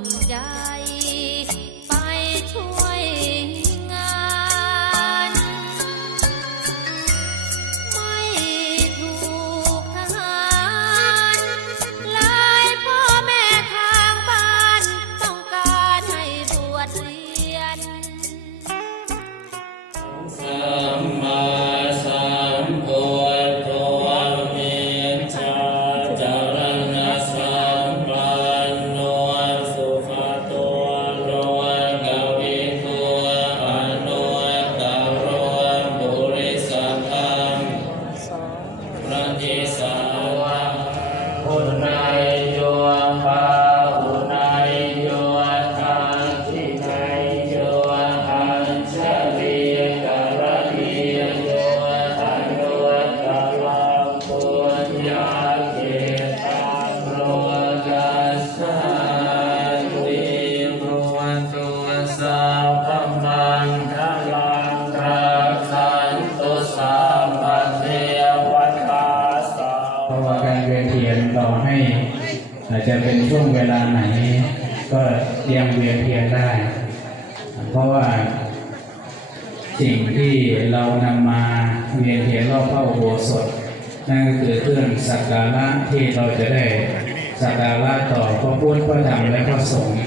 มใจไปช่วยงานไม่ถูกทหารหลายพ่อแม่ทางบ้านต้องการให้บวชเรียนสัมมาสัมพุทโธมิจฉาจารณะสัมปันโนสุขโตโลกวิทูอนุตตรปุริสธรรมปฏิสัมมาอุณายโยภาอุณายโยทันทินายโยอัญชลีกรณีโยอนุตตรังปุญญาเกตังโลกัสสาติภวันตุสัพพมังคลังรักขันตุสัพพเทวตาสัพพ เพราะว่าการเวียนเทียนต่อให้อาจจะเป็นช่วงเวลาไหนก็ยังเวียนเทียนได้ เพราะว่าสิ่งที่เรานำมาเวียนเทียนรอบพระอุโบสถนั่นก็คือเครื่องสักการะที่เราจะได้สักการะต่อพระพุทธพระธรรมและพระสงฆ์